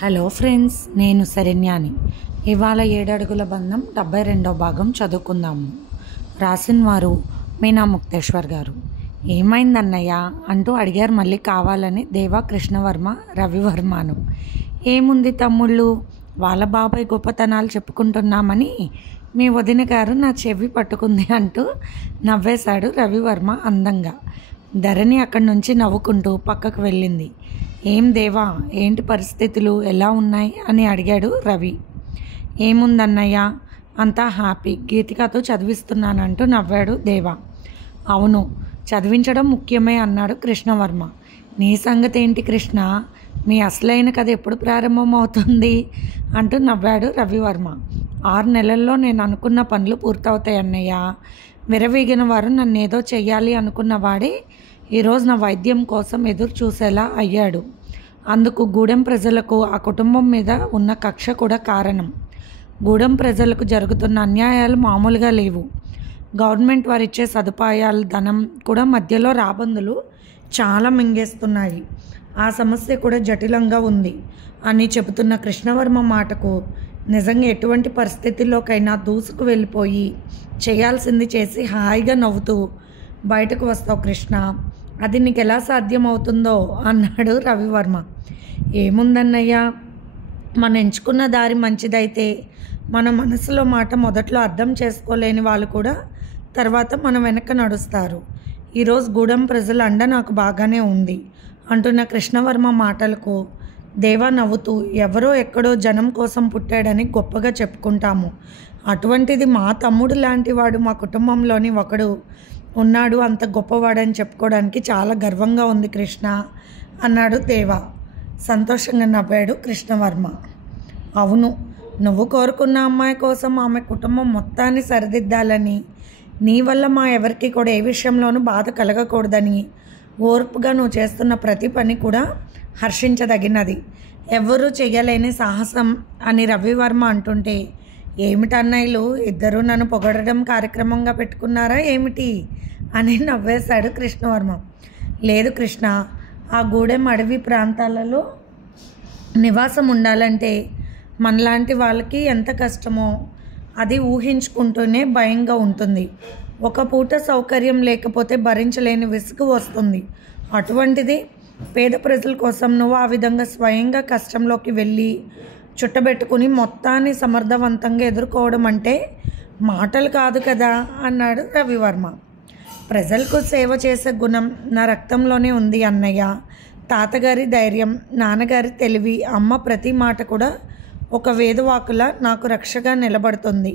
Hello friends, నేను శరణ్యాని. ఇవాళ 7 అడుగుల బంధం 72వ భాగం చదువుకుందాము. రాసిన వారు మీనా ముక్తేశ్వర్ గారు. ఏమైందన్నయ్య అంటూ అడిగారు మళ్ళీ కావాలని దేవా, కృష్ణవర్మ, రవివర్మను. ఏముంది తమ్ముళ్ళు, వాళ్ళ బాబాయ్ గొప్పతనాలు చెప్పుకుంటున్నామని మీ వదిన గారు నా చెవి పట్టుకుంది అంటూ నవ్వేశాడు రవివర్మ అందంగా. ధరణి అక్కడి నుంచి నవ్వుకుంటూ పక్కకు వెళ్ళింది. ఏం దేవా, ఏంటి పరిస్థితులు ఎలా ఉన్నాయి అని అడిగాడు రవి. ఏముందన్నయ్య, అంతా హ్యాపీ, గీతికతో చదివిస్తున్నానంటూ నవ్వాడు దేవా. అవును, చదివించడం ముఖ్యమే అన్నాడు కృష్ణవర్మ. నీ సంగతి ఏంటి కృష్ణ, మీ అసలైన కథ ఎప్పుడు ప్రారంభం అవుతుంది అంటూ నవ్వాడు రవివర్మ. 6 నెలల్లో నేను అనుకున్న పనులు పూర్తవుతాయి అన్నయ్య. విరవీగిన వారు నన్ను ఏదో చెయ్యాలి అనుకున్నవాడే ఈరోజు నా వైద్యం కోసం ఎదురు చూసేలా అయ్యాడు. అందుకు గూడెం ప్రజలకు, ఆ కుటుంబం మీద ఉన్న కక్ష కూడా కారణం. గూడెం ప్రజలకు జరుగుతున్న అన్యాయాలు మామూలుగా లేవు. గవర్నమెంట్ వారిచ్చే సదుపాయాలు, ధనం కూడా మధ్యలో రాబందులు చాలా మింగేస్తున్నాయి. ఆ సమస్య కూడా జటిలంగా ఉంది అని చెబుతున్న కృష్ణవర్మ మాటకు నిజంగా ఎటువంటి పరిస్థితుల్లోకైనా దూసుకు వెళ్ళిపోయి చేయాల్సింది చేసి హాయిగా నవ్వుతూ బయటకు వస్తావు కృష్ణ, అది నీకు ఎలా సాధ్యమవుతుందో అన్నాడు రవివర్మ. ఏముందన్నయ్య, మనం ఎంచుకున్న దారి మంచిదైతే మన మనసులో మాట మొదట్లో అర్థం చేసుకోలేని వాళ్ళు కూడా తర్వాత మన వెనక నడుస్తారు. ఈరోజు గూడెం ప్రజల అండ నాకు బాగానే ఉంది అంటున్న కృష్ణవర్మ మాటలకు దేవా నవ్వుతూ, ఎవరో ఎక్కడో జనం కోసం పుట్టాడని గొప్పగా చెప్పుకుంటాము. అటువంటిది మా తమ్ముడు లాంటి వాడు మా కుటుంబంలోని ఒకడు ఉన్నాడు, అంత గొప్పవాడని చెప్పుకోవడానికి చాలా గర్వంగా ఉంది కృష్ణ అన్నాడు దేవా. సంతోషంగా నవ్వాడు కృష్ణవర్మ. అవును, నువ్వు కోరుకున్న అమ్మాయి కోసం ఆమె కుటుంబం మొత్తాన్ని సరిదిద్దాలని, నీ వల్ల మా ఎవరికి కూడా ఏ విషయంలోనూ బాధ కలగకూడదని ఓర్పుగా నువ్వు చేస్తున్న ప్రతి పని కూడా హర్షించదగినది, ఎవ్వరూ చేయలేని సాహసం అని రవివర్మ అంటుంటే, ఏమిటన్నయ్యలు ఇద్దరూ నన్ను పొగడడం కార్యక్రమంగా పెట్టుకున్నారా ఏమిటి అని నవ్వేశాడు కృష్ణవర్మ. లేదు కృష్ణ, ఆ గూడెం అడవి ప్రాంతాలలో నివాసం ఉండాలంటే మనలాంటి వాళ్ళకి ఎంత కష్టమో అది ఊహించుకుంటూనే భయంగా ఉంటుంది. ఒక పూట సౌకర్యం లేకపోతే భరించలేని విసుగు వస్తుంది. అటువంటిది పేద ప్రజల కోసం నువ్వు ఆ విధంగా స్వయంగా కష్టంలోకి వెళ్ళి చుట్టబెట్టుకుని మొత్తాన్ని సమర్థవంతంగా ఎదుర్కోవడం అంటే మాటలు కాదు కదా అన్నాడు రవివర్మ. ప్రజలకు సేవ చేసే గుణం నా రక్తంలోనే ఉంది అన్నయ్య. తాతగారి ధైర్యం, నాన్నగారి తెలివి, అమ్మ ప్రతి మాట కూడా ఒక వేదవాకులా నాకు రక్షగా నిలబడుతుంది.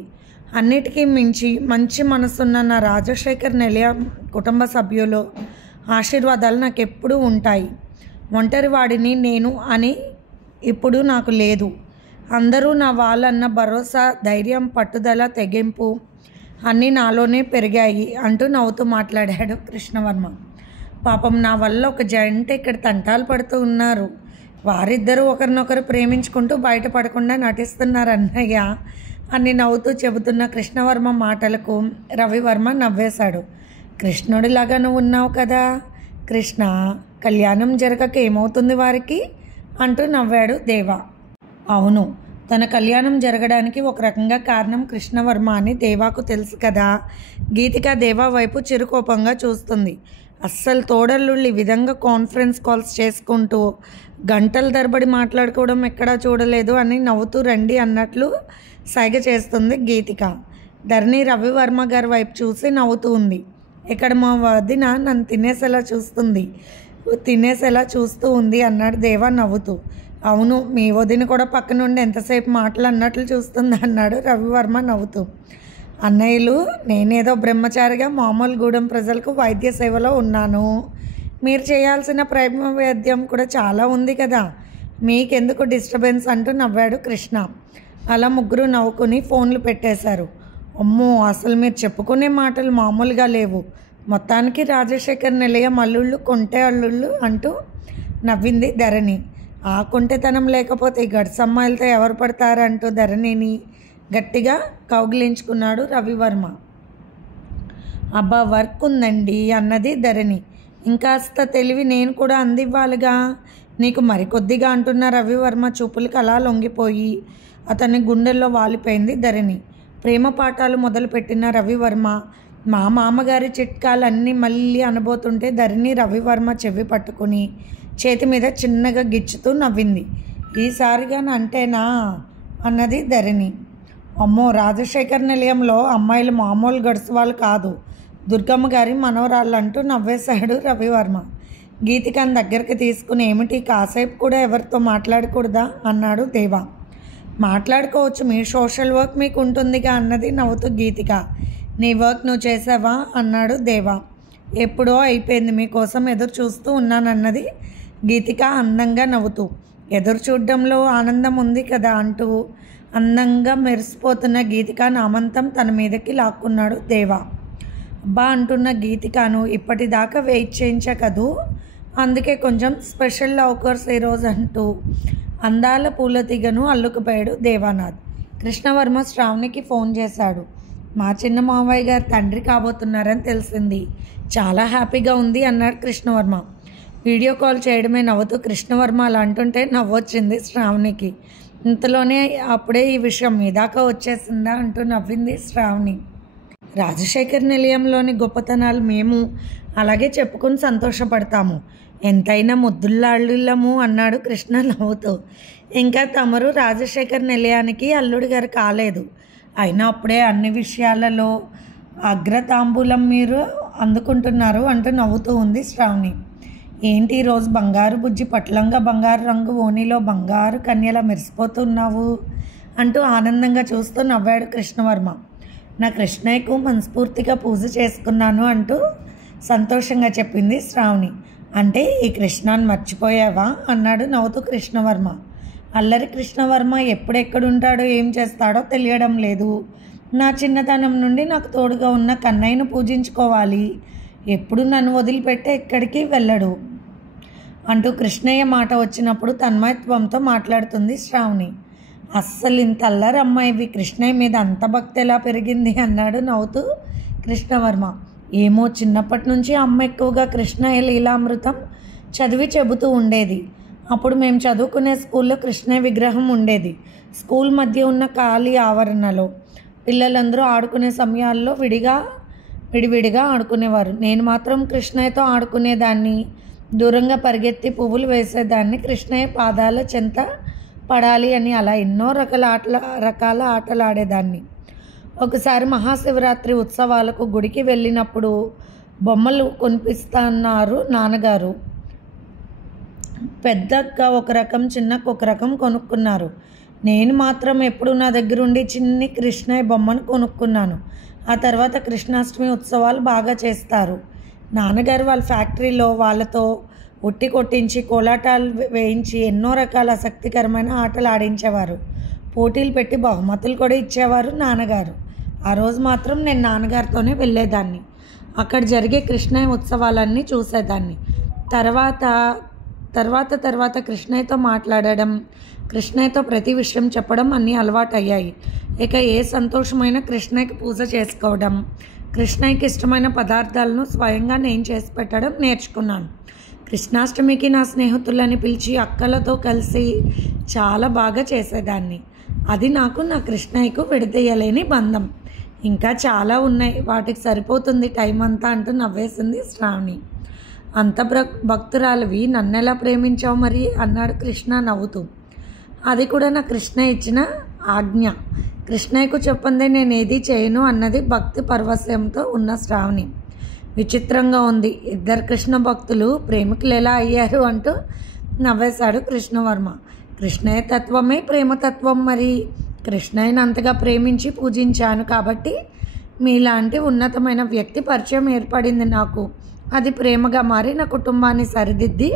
అన్నిటికీ మించి మంచి మనసున్న నా రాజశేఖర్ నిలయ కుటుంబ సభ్యులు ఆశీర్వాదాలు నాకు ఎప్పుడూ ఉంటాయి. ఒంటరి వాడిని నేను అని ఇప్పుడు నాకు లేదు. అందరూ నా వాళ్ళన్న భరోసా, ధైర్యం, పట్టుదల, తెగింపు అన్నీ నాలోనే పెరిగాయి అంటూ నవ్వుతూ మాట్లాడాడు కృష్ణవర్మ. పాపం నా వల్ల ఒక జంట ఇక్కడ తంటాలు పడుతూ ఉన్నారు. వారిద్దరూ ఒకరినొకరు ప్రేమించుకుంటూ బయటపడకుండా నటిస్తున్నారు అన్నయ్య అని నవ్వుతూ చెబుతున్న కృష్ణవర్మ మాటలకు రవివర్మ నవ్వేశాడు. కృష్ణుడిలాగా నువ్వు ఉన్నావు కదా కృష్ణ, కళ్యాణం జరగక ఏమవుతుంది వారికి అంటూ నవ్వాడు దేవా. అవును, తన కళ్యాణం జరగడానికి ఒక రకంగా కారణం కృష్ణవర్మ అని దేవాకు తెలుసు కదా. గీతిక దేవా వైపు చిరుకోపంగా చూస్తుంది. అస్సలు తోడల్లుళ్ళు ఈ విధంగా కాన్ఫరెన్స్ కాల్స్ చేసుకుంటూ గంటల తరబడి మాట్లాడుకోవడం ఎక్కడా చూడలేదు అని నవ్వుతూ రండి అన్నట్లు సైగ చేస్తుంది గీతిక. ధరణి రవివర్మ గారి వైపు చూసి నవ్వుతూ ఉంది. ఇక్కడ మా వదిన నన్ను తినేసేలా చూస్తూ ఉంది అన్నాడు దేవా నవ్వుతూ. అవును, మీ వదిన కూడా పక్క నుండి ఎంతసేపు మాటలు అన్నట్లు చూస్తుంది అన్నాడు రవివర్మ నవ్వుతూ. అన్నయ్యలు, నేనేదో బ్రహ్మచారిగా మామూలు గూడెం ప్రజలకు వైద్య సేవలో ఉన్నాను. మీరు చేయాల్సిన ప్రైమ వైద్యం కూడా చాలా ఉంది కదా, మీకెందుకు డిస్టర్బెన్స్ అంటూ నవ్వాడు కృష్ణ. అలా ముగ్గురు నవ్వుకుని ఫోన్లు పెట్టేశారు. అమ్మో, అసలు మీరు చెప్పుకునే మాటలు మామూలుగా లేవు. మొత్తానికి రాజశేఖర్ నిలయం అల్లుళ్ళు కొంటే అల్లుళ్ళు అంటూ నవ్వింది ధరణి. ఆ కొంటెతనం లేకపోతే ఈ గడ్సమ్మాయిలతో ఎవరు పడతారంటూ ధరణిని గట్టిగా కౌగిలించుకున్నాడు రవివర్మ. అబ్బా, వర్క్ ఉందండి అన్నది ధరణి. ఇంకాస్త తెలివి నేను కూడా అందివ్వాలిగా. నీకు మరికొద్దిగా అంటున్న రవివర్మ చూపులకి అలా లొంగిపోయి అతని గుండెల్లో వాలిపోయింది ధరణి. ప్రేమ పాఠాలు మొదలుపెట్టిన రవివర్మ మా మామగారి చిట్కాలన్నీ మళ్ళీ అనబోతుంటే ధరణి రవివర్మ చెవి పట్టుకుని చేతి మీద చిన్నగా గిచ్చుతూ నవ్వింది. ఈసారిగా అంటేనా అన్నది ధరణి. అమ్మో, రాజశేఖర్ నిలయంలో అమ్మాయిలు మామూలు గడుసు వాళ్ళు కాదు, దుర్గమ్మ గారి మనవరాళ్ళు అంటూ నవ్వేశాడు రవివర్మ. గీతికను దగ్గరికి తీసుకుని ఏమిటి, కాసేపు కూడా ఎవరితో మాట్లాడకూడదా అన్నాడు దేవా. మాట్లాడుకోవచ్చు, మీ సోషల్ వర్క్ మీకు ఉంటుందిగా అన్నది నవ్వుతూ గీతిక. నీ వర్క్ నువ్వు చేసావా అన్నాడు దేవా. ఎప్పుడో అయిపోయింది, మీకోసం ఎదురు చూస్తూ ఉన్నానన్నది గీతిక అందంగా నవ్వుతూ. ఎదురు చూడడంలో ఆనందం ఉంది కదా అంటూ అందంగా మెరిసిపోతున్న గీతిక నామంతం తన మీదకి లాక్కున్నాడు దేవా. అబ్బా అంటున్న గీతికను ఇప్పటిదాకా వెయిట్ చేయించా కదూ, అందుకే కొంచెం స్పెషల్ లవ్కర్స్ ఈరోజు అంటూ అందాల పూల తీగను అల్లుకుపోయాడు దేవానాథ్. కృష్ణవర్మ శ్రావణికి ఫోన్ చేశాడు. మా చిన్న మావయ్య గారు తండ్రి కాబోతున్నారని తెలిసింది, చాలా హ్యాపీగా ఉంది అన్నాడు కృష్ణవర్మ. వీడియో కాల్ చేయడమే నవ్వుతూ కృష్ణవర్మ అలా అంటుంటే నవ్వొచ్చింది శ్రావణికి. ఇంతలోనే అప్పుడే ఈ విషయం మీ దాకా వచ్చేసిందా అంటూ నవ్వింది శ్రావణి. రాజశేఖర్ నిలయంలోని గొప్పతనాలు మేము అలాగే చెప్పుకుని సంతోషపడతాము, ఎంతైనా ముద్దుల్లాళ్ళము అన్నాడు కృష్ణ నవ్వుతూ. ఇంకా తమరు రాజశేఖర్ నిలయానికి అల్లుడి గారు కాలేదు, అయినా అప్పుడే అన్ని విషయాలలో అగ్రతాంబూలం మీరు అందుకుంటున్నారు అంటూ నవ్వుతూ ఉంది శ్రావణి. ఏంటి ఈరోజు బంగారు బుజ్జి పట్లంగా బంగారు రంగు ఓణిలో బంగారు కన్యలా మెరిసిపోతున్నావు అంటూ ఆనందంగా చూస్తూ నవ్వాడు కృష్ణవర్మ. నా కృష్ణయ్యకు మనస్ఫూర్తిగా పూజ చేసుకున్నాను అంటూ సంతోషంగా చెప్పింది శ్రావణి. అంటే ఈ కృష్ణాన్ని మర్చిపోయావా అన్నాడు నవ్వుతూ కృష్ణవర్మ. అల్లరి కృష్ణవర్మ ఎప్పుడెక్కడుంటాడో ఏం చేస్తాడో తెలియడం లేదు. నా చిన్నతనం నుండి నాకు తోడుగా ఉన్న కన్నయ్యను పూజించుకోవాలి, ఎప్పుడు నన్ను వదిలిపెట్టి ఎక్కడికి వెళ్ళడు అంటూ కృష్ణయ్య మాట వచ్చినప్పుడు తన్మయత్వంతో మాట్లాడుతుంది శ్రావణి. అస్సలు ఇంత అల్లరి అమ్మాయివి, కృష్ణయ్య మీద అంత భక్తి ఎలా పెరిగింది అన్నాడు నవ్వుతూ కృష్ణవర్మ. ఏమో, చిన్నప్పటి నుంచి అమ్మ ఎక్కువగా కృష్ణయ్య లీలామృతం చదివి చెబుతూ ఉండేది. అప్పుడు మేము చదువుకునే స్కూల్లో కృష్ణయ్య విగ్రహం ఉండేది. స్కూల్ మధ్య ఉన్న ఖాళీ ఆవరణలో పిల్లలందరూ ఆడుకునే సమయాల్లో విడివిడిగా ఆడుకునేవారు. నేను మాత్రం కృష్ణయ్యతో ఆడుకునేదాన్ని, దూరంగా పరిగెత్తి పువ్వులు వేసేదాన్ని, కృష్ణయ్య పాదాల చెంత పడాలి అని అలా ఎన్నో రకాల ఆటలు ఆడేదాన్ని. ఒకసారి మహాశివరాత్రి ఉత్సవాలకు గుడికి వెళ్ళినప్పుడు బొమ్మలు కొనిపిస్తున్నారు నాన్నగారు. పెద్దక్క ఒక రకం, చిన్నక్క ఒక రకం కొనుక్కున్నారు. నేను మాత్రం ఎప్పుడు నా దగ్గరుండి చిన్ని కృష్ణయ్య బొమ్మను కొనుక్కున్నాను. ఆ తర్వాత కృష్ణాష్టమి ఉత్సవాలు బాగా చేస్తారు. నాన్నగారు వాళ్ళ ఫ్యాక్టరీలో వాళ్ళతో ఉట్టి కొట్టించి కోలాటాలు వేయించి ఎన్నో రకాల ఆసక్తికరమైన ఆటలు ఆడించేవారు. పోటీలు పెట్టి బహుమతులు కూడా ఇచ్చేవారు నాన్నగారు. ఆ రోజు మాత్రం నేను నాన్నగారితోనే వెళ్ళేదాన్ని. అక్కడ జరిగే కృష్ణయ్య ఉత్సవాలన్నీ చూసేదాన్ని. తర్వాత కృష్ణయ్యతో మాట్లాడడం, కృష్ణయ్యతో ప్రతి విషయం చెప్పడం అన్నీ అలవాటు అయ్యాయి. ఇక ఏ సంతోషమైన కృష్ణయ్యకి పూజ చేసుకోవడం, కృష్ణయ్యకి ఇష్టమైన పదార్థాలను స్వయంగా నేను చేసి పెట్టడం నేర్చుకున్నాను. కృష్ణాష్టమికి నా స్నేహితులని పిలిచి అక్కలతో కలిసి చాలా బాగా చేసేదాన్ని. అది నాకు నా కృష్ణయ్యకు విడదీయలేని బంధం. ఇంకా చాలా ఉన్నాయి, వాటికి సరిపోతుంది టైం అంతా అంటూ నవ్వేసింది శ్రావణి. అంత భక్తురాలివి, నన్నెలా ప్రేమించావు మరి అన్నాడు కృష్ణ నవ్వుతూ. అది కూడా నా కృష్ణయ్య ఇచ్చిన ఆజ్ఞ, కృష్ణయ్యకు చెప్పందే నేను ఏది చేయను అన్నది భక్తి పరవశంతో ఉన్న శ్రావణి. విచిత్రంగా ఉంది, ఇద్దరు కృష్ణ భక్తులు ప్రేమికులు ఎలా అయ్యారు అంటూ నవ్వేశాడు కృష్ణవర్మ. కృష్ణయ్య తత్వమే ప్రేమతత్వం, మరి కృష్ణయ్యను అంతగా ప్రేమించి పూజించాను కాబట్టి మీలాంటి ఉన్నతమైన వ్యక్తి పరిచయం ఏర్పడింది నాకు. అది ప్రేమగా మారి నా కుటుంబాన్ని సరిదిద్ది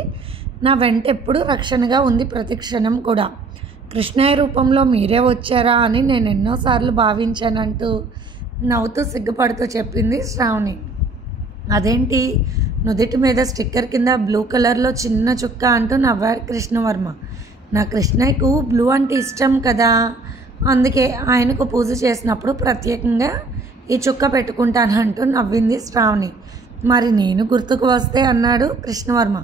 నా వెంట ఎప్పుడు రక్షణగా ఉంది ప్రతి క్షణం కూడా. కృష్ణయ్య రూపంలో మీరే వచ్చారా అని నేను ఎన్నోసార్లు భావించానంటూ నవ్వుతూ సిగ్గుపడుతూ చెప్పింది శ్రావణి. అదేంటి, నుదిటి మీద స్టిక్కర్ కింద బ్లూ కలర్లో చిన్న చుక్క అంటూ నవ్వారు కృష్ణవర్మ. నా కృష్ణయ్యకు బ్లూ అంటే ఇష్టం కదా, అందుకే ఆయనకు పూజ చేసినప్పుడు ప్రత్యేకంగా ఈ చుక్క పెట్టుకుంటానంటూ నవ్వింది శ్రావణి. మరి నేను గుర్తుకు వస్తే అన్నాడు కృష్ణవర్మ.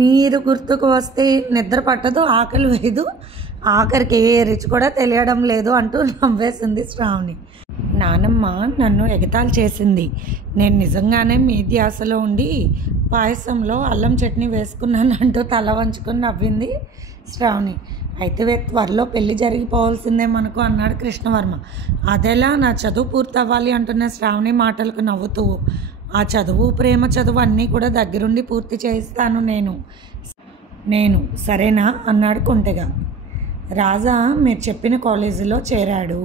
మీరు గుర్తుకు వస్తే నిద్ర పట్టదు, ఆకలి వేయదు, ఆఖరికి ఏ రుచి కూడా తెలియడం లేదు అంటూ నవ్వేసింది శ్రావణి. నానమ్మ నన్ను ఎగతాళి చేసింది. నేను నిజంగానే మీ ధ్యాసలో ఉండి పాయసంలో అల్లం చట్నీ వేసుకున్నాను అంటూ తల వంచుకొని నవ్వింది శ్రావణి. అయితే త్వరలో పెళ్లి జరిగిపోవాల్సిందే మనకు అన్నాడు కృష్ణవర్మ. అదెలా, నా చదువు పూర్తవ్వాలి అంటున్న శ్రావణి మాటలకు నవ్వుతూ, ఆ చదువు ప్రేమ చదువు అన్నీ కూడా దగ్గరుండి పూర్తి చేయిస్తాను నేను సరేనా అన్నాడు కొంటెగా. రాజా మీరు చెప్పిన కాలేజీలో చేరాడు,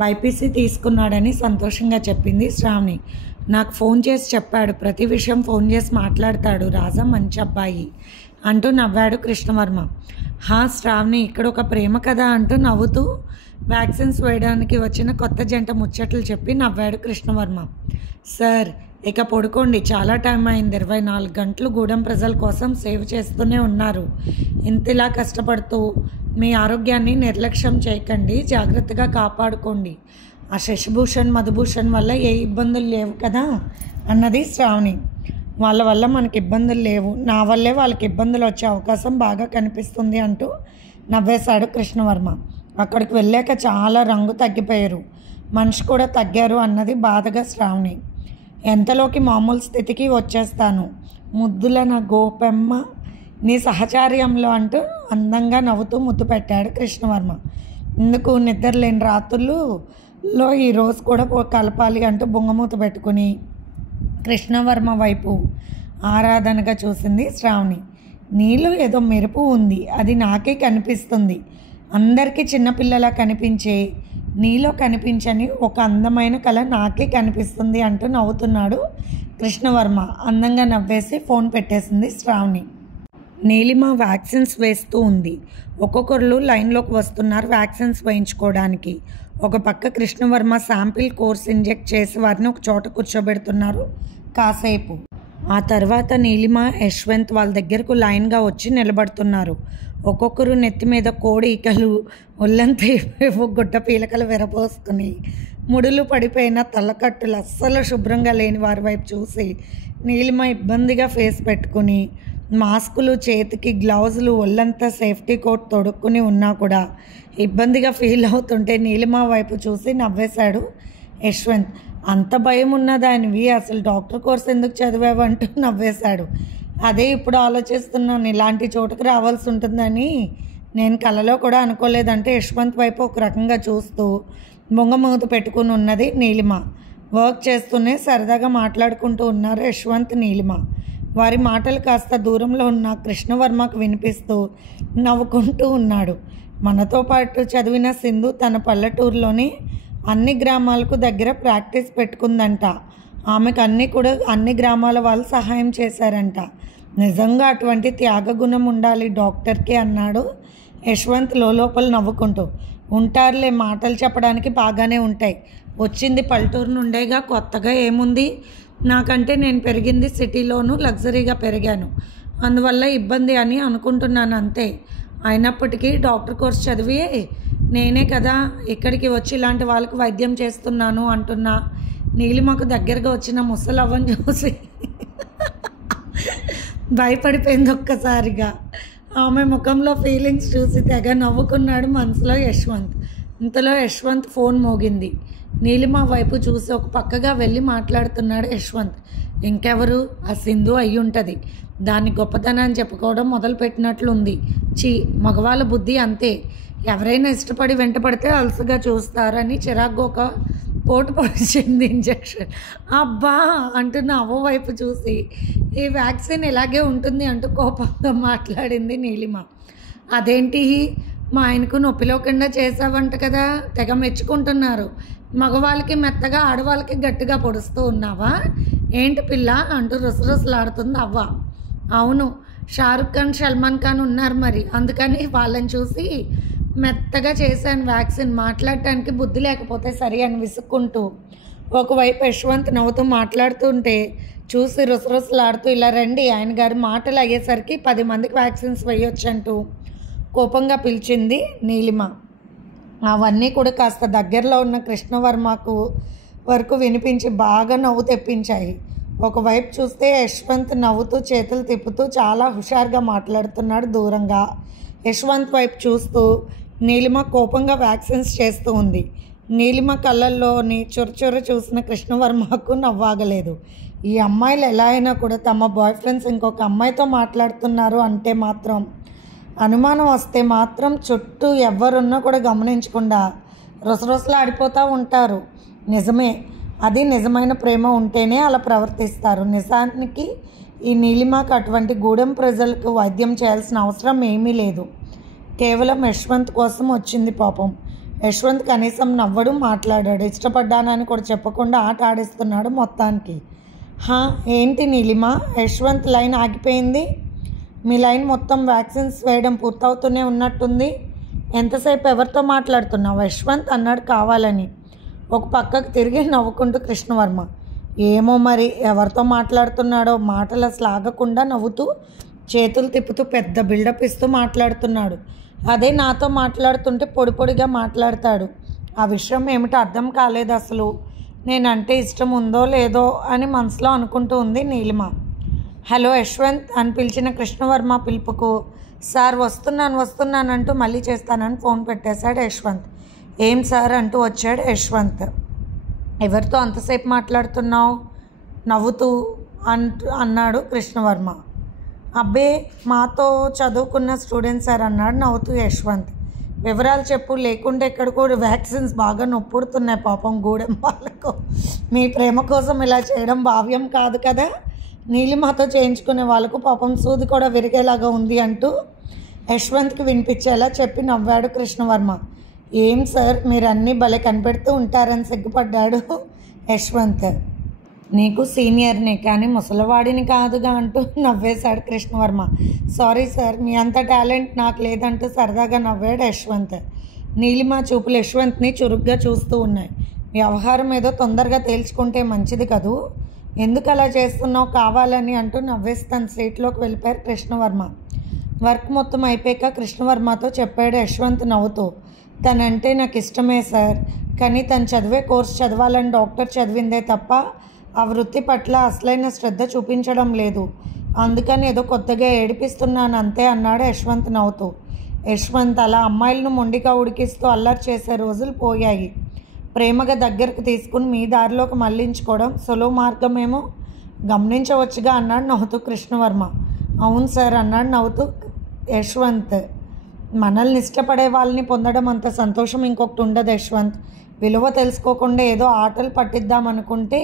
బైపీసీ తీసుకున్నాడని సంతోషంగా చెప్పింది శ్రావణి. నాకు ఫోన్ చేసి చెప్పాడు, ప్రతి విషయం ఫోన్ చేసి మాట్లాడతాడు, రాజా మంచి అబ్బాయి అంటూ నవ్వాడు కృష్ణవర్మ. శ్రావణి ఇక్కడ ఒక ప్రేమ కథ అంటూ నవ్వుతూ వ్యాక్సిన్స్ వేయడానికి వచ్చిన కొత్త జంట ముచ్చట్లు చెప్పి నవ్వాడు కృష్ణవర్మ. సార్ ఇక పడుకోండి, చాలా టైం అయింది, 24 గంటలు గూడెం ప్రజల కోసం సేవ్ చేస్తూనే ఉన్నారు. ఇంతలా కష్టపడుతూ మీ ఆరోగ్యాన్ని నిర్లక్ష్యం చేయకండి, జాగ్రత్తగా కాపాడుకోండి. ఆ శశిభూషణ్ మధుభూషణ్ వల్ల ఏ ఇబ్బందులు లేవు కదా అన్నది శ్రావణి. వాళ్ళ వల్ల మనకి ఇబ్బందులు లేవు, నా వల్లే వాళ్ళకి ఇబ్బందులు వచ్చే అవకాశం బాగా కనిపిస్తుంది అంటూ నవ్వేశాడు కృష్ణవర్మ. అక్కడికి వెళ్ళాక చాలా రంగు తగ్గిపోయారు, మనిషి కూడా తగ్గారు అన్నది బాధగా శ్రావణి. ఎంతలోకి మామూలు స్థితికి వచ్చేస్తాను, ముద్దుల నా గోపెమ్మ నీ సహచార్యంలో అంటూ అందంగా నవ్వుతూ ముద్దు పెట్టాడు కృష్ణవర్మ. ఇందుకు నిద్రలేని రాత్రుల్లో ఈరోజు కూడా కలపాలి అంటూ బొంగమూత పెట్టుకుని కృష్ణవర్మ వైపు ఆరాధనగా చూసింది శ్రావణి. నీలో ఏదో మెరుపు ఉంది, అది నాకే కనిపిస్తుంది, అందరికీ చిన్నపిల్లలా కనిపించే నీలో కనిపించని ఒక అందమైన కళ నాకే కనిపిస్తుంది అంటూ నవ్వుతున్నాడు కృష్ణవర్మ. అందంగా నవ్వేసి ఫోన్ పెట్టేసింది శ్రావణి. నీలిమ వ్యాక్సిన్స్ వేస్తూ ఉంది. ఒక్కొక్కరు లైన్లోకి వస్తున్నారు వ్యాక్సిన్స్ వేయించుకోవడానికి. ఒక పక్క కృష్ణవర్మ శాంపిల్ కోర్స్ ఇంజెక్ట్ చేసి వారిని ఒక చోట కూర్చోబెడుతున్నారు కాసేపు. ఆ తర్వాత నీలిమ యశ్వంత్ వాళ్ళ దగ్గరకు లైన్గా వచ్చి నిలబడుతున్నారు. ఒక్కొక్కరు నెత్తి మీద కోడి ఈకలు, ఒళ్ళంతా గుడ్డ పీలకలు విరపోసుకుని ముడులు పడిపోయిన తలకట్టులు అస్సలు శుభ్రంగా లేని వారి వైపు చూసి నీలిమ ఇబ్బందిగా ఫేస్ పెట్టుకుని, మాస్కులు, చేతికి గ్లౌజులు, ఒళ్ళంతా సేఫ్టీ కోట్ తొడుక్కుని ఉన్నా కూడా ఇబ్బందిగా ఫీల్ అవుతుంటే నీలిమ వైపు చూసి నవ్వేశాడు యశ్వంత్. అంత భయం ఉన్నదానివి అసలు డాక్టర్ కోర్స్ ఎందుకు చదివావు అంటూ నవ్వేశాడు. అదే ఇప్పుడు ఆలోచిస్తున్నాను, ఇలాంటి చోటుకు రావాల్సి ఉంటుందని నేను కలలో కూడా అనుకోలేదంటే యశ్వంత్ వైపు ఒక రకంగా చూస్తూ బొంగమూత పెట్టుకుని ఉన్నది నీలిమ. వర్క్ చేస్తూనే సరదాగా మాట్లాడుకుంటూ ఉన్నారు యశ్వంత్, నీలిమ. వారి మాటలు కాస్త దూరంలో ఉన్న కృష్ణవర్మకు వినిపిస్తూ నవ్వుకుంటూ ఉన్నాడు. మనతో పాటు చదివిన సింధు తన పల్లెటూరులోని అన్ని గ్రామాలకు దగ్గర ప్రాక్టీస్ పెట్టుకుందంట. ఆమెకు అన్ని గ్రామాల వాళ్ళు సహాయం చేశారంట. నిజంగా అటువంటి త్యాగగుణం ఉండాలి డాక్టర్కి అన్నాడు యశ్వంత్ లోపల నవ్వుకుంటూ. ఉంటారులే, మాటలు చెప్పడానికి బాగానే ఉంటాయి, వచ్చింది పల్లెటూరు నుండేగా, కొత్తగా ఏముంది, నాకంటే నేను పెరిగింది సిటీలోనూ లగ్జరీగా పెరిగాను, అందువల్ల ఇబ్బంది అని అనుకుంటున్నాను అంతే. అయినప్పటికీ డాక్టర్ కోర్స్ చదివి నేనే కదా ఇక్కడికి వచ్చి ఇలాంటి వాళ్ళకు వైద్యం చేస్తున్నాను అంటున్నా. నీలిమకు దగ్గరగా వచ్చిన ముసలవ్వని చూసి భయపడిపోయింది ఒక్కసారిగా. ఆమె ముఖంలో ఫీలింగ్స్ చూసి తెగ నవ్వుకున్నాడు మనసులో యశ్వంత్. ఇంతలో యశ్వంత్ ఫోన్ మోగింది. నీలిమ వైపు చూసి ఒక పక్కగా వెళ్ళి మాట్లాడుతున్నాడు యశ్వంత్. ఇంకెవరు, ఆ సింధు అయి ఉంటుంది, దాని గొప్పతనాన్ని చెప్పుకోవడం మొదలుపెట్టినట్లుంది. మగవాళ్ళ బుద్ధి అంతే, ఎవరైనా ఇష్టపడి వెంటపడితే అలసగా చూస్తారని చిరాకు ఒక పోటు పొడిచింది ఇంజెక్షన్. అబ్బా అంటున్న అవ్వ వైపు చూసి ఈ వ్యాక్సిన్ ఇలాగే ఉంటుంది అంటూ కోపంగా మాట్లాడింది నీలిమ. అదేంటి, మా ఆయనకు నొప్పిలోకుండా చేసావంట కదా, తెగ మెచ్చుకుంటున్నారు. మగవాళ్ళకి మెత్తగా, ఆడవాళ్ళకి గట్టిగా పొడుస్తూ ఉన్నావా ఏంటి పిల్ల అంటూ రుసరుసలాడుతుంది అవ్వ. అవును, షారుఖ్ ఖాన్, సల్మాన్ ఖాన్ ఉన్నారు మరి, అందుకని వాళ్ళని చూసి మెత్తగా చేశాను వ్యాక్సిన్, మాట్లాడటానికి బుద్ధి లేకపోతే సరి అని విసుక్కుంటూ ఒకవైపు యశ్వంత్ నవ్వుతూ మాట్లాడుతుంటే చూసి రుసరుసలాడుతూ, ఇలా రండి, ఆయన గారి మాటలు అయ్యేసరికి 10 మందికి వ్యాక్సిన్స్ వేయొచ్చంటూ కోపంగా పిలిచింది నీలిమ. అవన్నీ కూడా కాస్త దగ్గరలో ఉన్న కృష్ణవర్మకు వరకు వినిపించి బాగా నవ్వు తెప్పించాయి. ఒకవైపు చూస్తే యశ్వంత్ నవ్వుతూ చేతులు తిప్పుతూ చాలా హుషారుగా మాట్లాడుతున్నాడు దూరంగా. యశ్వంత్ వైపు చూస్తూ నీలిమ కోపంగా వ్యాక్సిన్స్ చేస్తూ ఉంది. నీలిమ కళ్ళల్లోని చొరచొర చూసిన కృష్ణవర్మకు నవ్వాగలేదు. ఈ అమ్మాయిలు ఎలా అయినా కూడా తమ బాయ్ ఫ్రెండ్స్ ఇంకొక అమ్మాయితో మాట్లాడుతున్నారు అంటే మాత్రం అనుమానం వస్తే మాత్రం చుట్టూ ఎవరున్నా కూడా గమనించకుండా రొసరొసలాడిపోతూ ఉంటారు. నిజమే, అది నిజమైన ప్రేమ ఉంటేనే అలా ప్రవర్తిస్తారు. నిజానికి ఈ నీలిమకు అటువంటి గూడెం ప్రజలకు వైద్యం చేయాల్సిన అవసరం ఏమీ లేదు. కేవలం యశ్వంత్ కోసం వచ్చింది పాపం. యశ్వంత్ కనీసం నవ్వడు, మాట్లాడాడు. ఇష్టపడ్డానని కూడా చెప్పకుండా ఆట ఆడిస్తున్నాడు మొత్తానికి. ఏంటి నీలిమ, యశ్వంత్ లైన్ ఆగిపోయింది? మీ లైన్ మొత్తం వ్యాక్సిన్స్ వేయడం పూర్తవుతూనే ఉన్నట్టుంది. ఎంతసేపు ఎవరితో మాట్లాడుతున్నావు యశ్వంత్ అన్నాడు కావాలని. ఒక పక్కకు తిరిగి నవ్వుకుంటూ కృష్ణవర్మ. ఏమో మరి ఎవరితో మాట్లాడుతున్నాడో, మాటలు అసలు ఆగకుండా నవ్వుతూ చేతులు తిప్పుతూ పెద్ద బిల్డప్ ఇస్తూ మాట్లాడుతున్నాడు. అదే నాతో మాట్లాడుతుంటే పొడి పొడిగా మాట్లాడతాడు. ఆ విషయం ఏమిటో అర్థం కాలేదు అసలు. నేనంటే ఇష్టం ఉందో లేదో అని మనసులో అనుకుంటూ ఉంది నీలిమ. హలో యశ్వంత్ అని పిలిచిన కృష్ణవర్మ పిలుపుకు సార్ వస్తున్నానంటూ మళ్ళీ చేస్తానని ఫోన్ పెట్టేశాడు యశ్వంత్. ఏం సార్ అంటూ వచ్చాడు యశ్వంత్. ఎవరితో అంతసేపు మాట్లాడుతున్నావు నవ్వుతూ అన్నాడు కృష్ణవర్మ. అబ్బే మాతో చదువుకున్న స్టూడెంట్ సార్ అన్నాడు నవ్వుతూ యశ్వంత్. వివరాలు చెప్పు, లేకుంటే ఇక్కడ కూడా వ్యాక్సిన్స్ బాగా నొప్పుడుతున్నాయి పాపం గూడెం వాళ్ళకు. మీ ప్రేమ కోసం ఇలా చేయడం భావ్యం కాదు కదా. నీలిమతో చేయించుకునే వాళ్ళకు పాపం సూది కూడా విరిగేలాగా ఉంది అంటూ యశ్వంత్కి వినిపించేలా చెప్పి నవ్వాడు కృష్ణవర్మ. ఏం సార్ మీరు అన్నీ భలే కనిపెడుతూ ఉంటారని సిగ్గుపడ్డాడు యశ్వంత్. నీకు సీనియర్ని కానీ ముసలివాడిని కాదుగా అంటూ నవ్వేశాడు కృష్ణవర్మ. సారీ సార్, మీ అంత టాలెంట్ నాకు లేదంటూ సరదాగా నవ్వాడు యశ్వంత్. నీలిమ చూపులు యశ్వంత్ని చురుగ్గా చూస్తూ ఉన్నాయి. వ్యవహారం ఏదో తొందరగా తేల్చుకుంటే మంచిది కదూ, ఎందుకు అలా చేస్తున్నావు కావాలని అంటూ నవ్వేసి తన సీట్లోకి వెళ్ళిపోయారు కృష్ణవర్మ. వర్క్ మొత్తం అయిపోయాక కృష్ణవర్మతో చెప్పాడు యశ్వంత్ నవ్వుతూ. తనంటే నాకు ఇష్టమే సార్, కానీ తను చదివే కోర్స్ చదవాలని డాక్టర్ చదివిందే తప్ప ఆ వృత్తి పట్ల అసలైన శ్రద్ధ చూపించడం లేదు. అందుకని ఏదో కొత్తగా ఏడిపిస్తున్నాను అంతే అన్నాడు యశ్వంత్ నవ్వుతూ. యశ్వంత్ అలా అమ్మాయిలను మొండిగా ఉడికిస్తూ అల్లరి చేసే రోజులు పోయాయి. ప్రేమగా దగ్గరకు తీసుకుని మీ దారిలోకి మళ్లించుకోవడం సులువు మార్గమేమో గమనించవచ్చుగా అన్నాడు నవ్వుతూ కృష్ణవర్మ. అవును సార్ అన్నాడు నవ్వుతూ యశ్వంత్. మనల్ని ఇష్టపడే వాళ్ళని పొందడం అంత సంతోషం ఇంకొకటి ఉండదు యశ్వంత్. విలువ తెలుసుకోకుండా ఏదో ఆటలు పట్టిద్దామనుకుంటే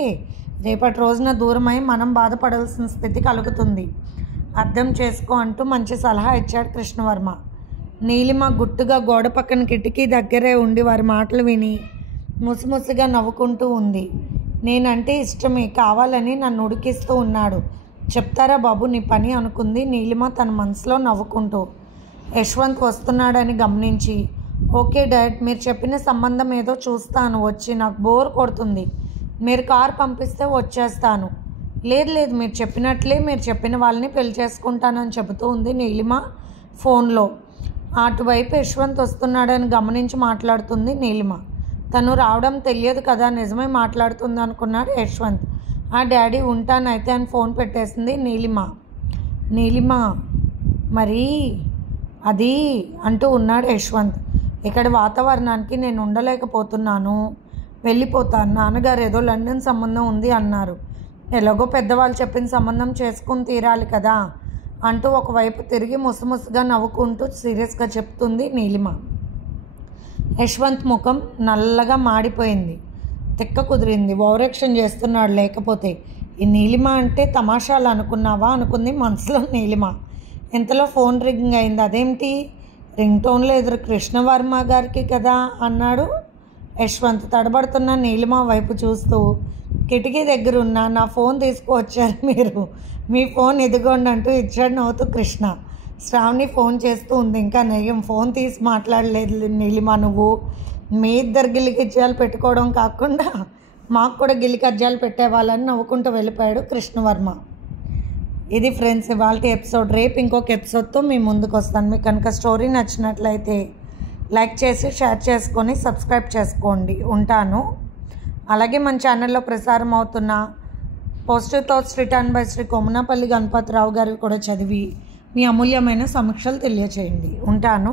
రేపటి రోజున దూరమై మనం బాధపడాల్సిన స్థితి కలుగుతుంది. అర్థం చేసుకో అంటూ మంచి సలహా ఇచ్చాడు కృష్ణవర్మ. నీలిమ గుట్టుగా గోడ పక్కన కిటికీ దగ్గరే ఉండి వారి మాటలు విని ముసిముసిగా నవ్వుకుంటూ ఉంది. నేనంటే ఇష్టమే, కావాలని నన్ను ఉడికిస్తూ ఉన్నాడు. చెప్తారా బాబు నీ పని అనుకుంది నీలిమ తన మనసులో నవ్వుకుంటూ. యశ్వంత్ వస్తున్నాడని గమనించి, ఓకే డాడ్, మీరు చెప్పిన సంబంధం ఏదో చూస్తాను వచ్చి, నాకు బోర్ కొడుతుంది. మీరు కార్ పంపిస్తే వచ్చేస్తాను. లేదు మీరు చెప్పినట్లే, మీరు చెప్పిన వాళ్ళని పెళ్లి చేసుకుంటానని చెబుతూ ఉంది నీలిమ ఫోన్లో. అటువైపు యశ్వంత్ వస్తున్నాడని గమనించి మాట్లాడుతుంది నీలిమ. తను రావడం తెలియదు కదా, నిజమే మాట్లాడుతుంది అనుకున్నాడు యశ్వంత్. ఆ డాడీ ఉంటానైతే అని ఫోన్ పెట్టేసింది నీలిమ మరి అది అంటూ ఉన్నాడు యశ్వంత్. ఇక్కడ వాతావరణానికి నేను ఉండలేకపోతున్నాను, వెళ్ళిపోతాను. నాన్నగారు ఏదో లండన్ సంబంధం ఉంది అన్నారు. ఎలాగో పెద్దవాళ్ళు చెప్పిన సంబంధం చేసుకుని తీరాలి కదా అంటూ ఒకవైపు తిరిగి ముసుముసుగా నవ్వుకుంటూ సీరియస్గా చెప్తుంది నీలిమ. యశ్వంత్ ముఖం నల్లగా మాడిపోయింది. తిక్క కుదిరింది. ఓవరాక్షన్ చేస్తున్నాడు. లేకపోతే ఈ నీలిమ అంటే తమాషాలు అనుకున్నావా అనుకుంది మనసులో నీలిమ. ఇంతలో ఫోన్ రింగ్ అయింది. అదేమిటి రింగ్ టోన్లో ఎదురు కృష్ణవర్మ గారికి కదా అన్నాడు యశ్వంత్ తడబడుతున్న నీలిమ వైపు చూస్తూ. కిటికీ దగ్గర ఉన్న నా ఫోన్ తీసుకువచ్చారు మీరు, మీ ఫోన్ ఇదిగోండి అంటూ ఇచ్చాడు నవ్వుతూ కృష్ణ. శ్రావణి ఫోన్ చేస్తూ ఉంది. ఇంకా నయం ఫోన్ తీసి మాట్లాడలేదు నీలిమ. నువ్వు మీ ఇద్దరు గిల్లికజ్జాలు పెట్టుకోవడం కాకుండా మాకు కూడా గిల్లికజ్జాలు పెట్టేవాళ్ళని నవ్వుకుంటూ వెళ్ళిపోయాడు కృష్ణవర్మ. ఇది ఫ్రెండ్స్ ఇవాళ ఎపిసోడ్. రేపు ఇంకొక ఎపిసోడ్తో మీ ముందుకు వస్తాను. మీకు కనుక స్టోరీ నచ్చినట్లయితే లైక్ చేసి షేర్ చేసుకొని సబ్స్క్రైబ్ చేసుకోండి. ఉంటాను. అలాగే మన ఛానల్లో ప్రసారం అవుతున్న positive thoughts return by Shri Komanapalli Ganapathi Rao గారివి కూడా చదివి మీ అమూల్యమైన సమీక్షలు తెలియచేయండి. ఉంటాను.